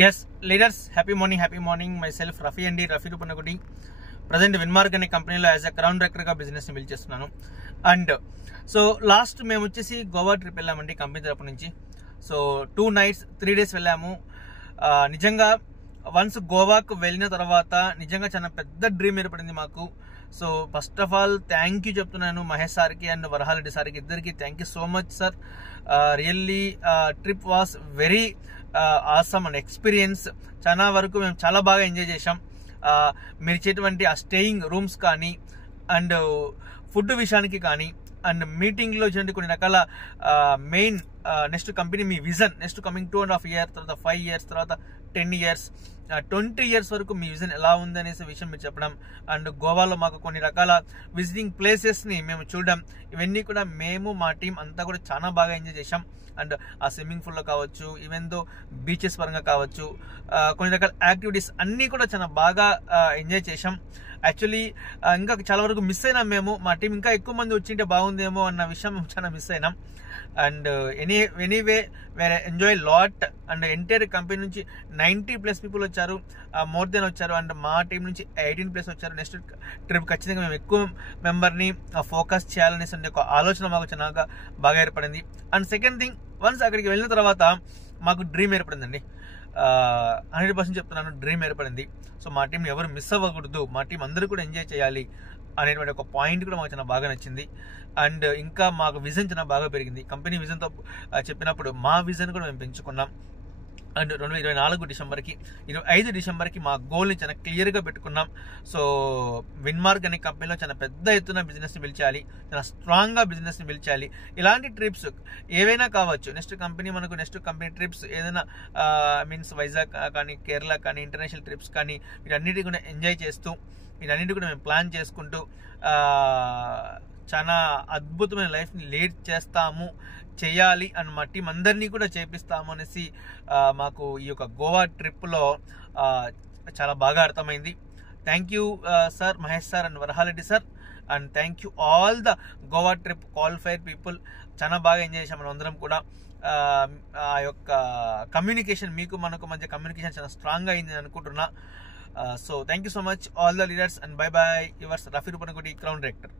Yes, leaders, happy morning. Myself, Rafi Rupanagudi. Present Winmark అనే కంపెనీలో as a crown డైరెక్టర్గా బిజినెస్ని బిల్డ్ చేస్తున్నాను. అండ్ సో లాస్ట్ మేము వచ్చేసి గోవా ట్రిప్ వెళ్ళామండి కంపెనీ తరపు నుంచి. సో 2 nights 3 days వెళ్ళాము. నిజంగా వన్స్ గోవాకు వెళ్ళిన తర్వాత నిజంగా చాలా పెద్ద డ్రీమ్ ఏర్పడింది మాకు. So first of all thank you చెప్తున్నాను మహేష్ సార్కి అండ్ వరహాలరెడ్డి సార్కి, ఇద్దరికి thank you so much sir. Really trip was very awesome and experience. చాలా వరకు మేము చాలా బాగా ఎంజాయ్ చేసాం. మీరు ఇచ్చేటువంటి ఆ స్టేయింగ్ రూమ్స్ కానీ అండ్ ఫుడ్ విషయానికి కానీ అండ్ మీటింగ్లో ఇచ్చినటువంటి కొన్ని రకాల మెయిన్ నెక్స్ట్ కంపెనీ మీ విజన్ నెక్స్ట్ కమింగ్ 2.5 years తర్వాత 5 years తర్వాత 10 years 20 years వరకు మీ విజన్ ఎలా ఉంది అనేసి విషయం మీరు చెప్పడం. అండ్ గోవాలో మాకు కొన్ని రకాల విజిటింగ్ ప్లేసెస్ని మేము చూడడం, ఇవన్నీ కూడా మేము మా టీం అంతా కూడా చాలా బాగా ఎంజాయ్ చేసాం. అండ్ ఆ స్విమ్మింగ్ పూల్లో కావచ్చు, ఈవెన్ దో బీచెస్ పరంగా కావచ్చు, కొన్ని రకాల యాక్టివిటీస్ అన్నీ కూడా చాలా బాగా ఎంజాయ్ చేసాం. యాక్చువల్లీ ఇంకా చాలా వరకు మిస్ అయినాం మేము. మా టీం ఇంకా ఎక్కువ మంది వచ్చింటే బాగుందేమో అన్న విషయం చాలా మిస్ అయినాం. అండ్ ఎనీవే వేరే enjoy lot. And entire company నుంచి 90+ people వచ్చారు, మోర్ దెన్ వచ్చారు. అండ్ మా టీం నుంచి 18+ వచ్చారు. నెక్స్ట్ ట్రిప్ ఖచ్చితంగా మేము ఎక్కువ మెంబర్ని ఫోకస్ చేయాలనేసి ఒక ఆలోచన మాకు చాలా బాగా ఏర్పడింది. అండ్ సెకండ్ థింగ్, వన్స్ అక్కడికి వెళ్ళిన తర్వాత మాకు డ్రీమ్ ఏర్పడిందండి. 100% చెప్తున్నాను, డ్రీమ్ ఏర్పడింది. సో మా టీంని ఎవరు మిస్ అవ్వకూడదు, మా టీం అందరూ కూడా ఎంజాయ్ చేయాలి అనేటువంటి ఒక పాయింట్ కూడా మాకు చాలా బాగా నచ్చింది. అండ్ ఇంకా మాకు విజన్ చాలా బాగా పెరిగింది. కంపెనీ విజన్తో చెప్పినప్పుడు మా విజన్ కూడా మేము పెంచుకున్నాం. అండ్ 2024 డిసెంబర్కి 25 డిసెంబర్కి మా గోల్ని చాలా క్లియర్గా పెట్టుకున్నాం. సో విన్మార్క్ అనే కంపెనీలో చాలా పెద్ద ఎత్తున బిజినెస్ని బిల్డ్ చేయాలి, చాలా స్ట్రాంగ్గా బిజినెస్ని బిల్డ్ చేయాలి. ఇలాంటి ట్రిప్స్ ఏవైనా కావచ్చు, నెక్స్ట్ కంపెనీ ట్రిప్స్ ఏదైనా మీన్స్ వైజాగ్ కానీ కేరళ కానీ ఇంటర్నేషనల్ ట్రిప్స్ కానీ వీటన్నిటి కూడా ఎంజాయ్ చేస్తూ వీటన్నిటి కూడా మేము ప్లాన్ చేసుకుంటూ చాలా అద్భుతమైన లైఫ్ని లీడ్ చేయాలి అని మా టీం అందరినీ కూడా చేపిస్తాము అనేసి మాకు ఈ యొక్క గోవా ట్రిప్లో చాలా బాగా అర్థమైంది. Thank you sir, Mahesh sir and Varahalareddy sir. And thank you all the Goa trip qualified people. చాలా బాగా ఎంజాయ్ చేసాం మనం అందరం కూడా. ఆ యొక్క కమ్యూనికేషన్ మనకు మధ్య కమ్యూనికేషన్ చాలా స్ట్రాంగ్గా అయింది అనుకుంటున్నా. So thank you so much all the leaders and by yours Rafi Rupanagudi, crown director.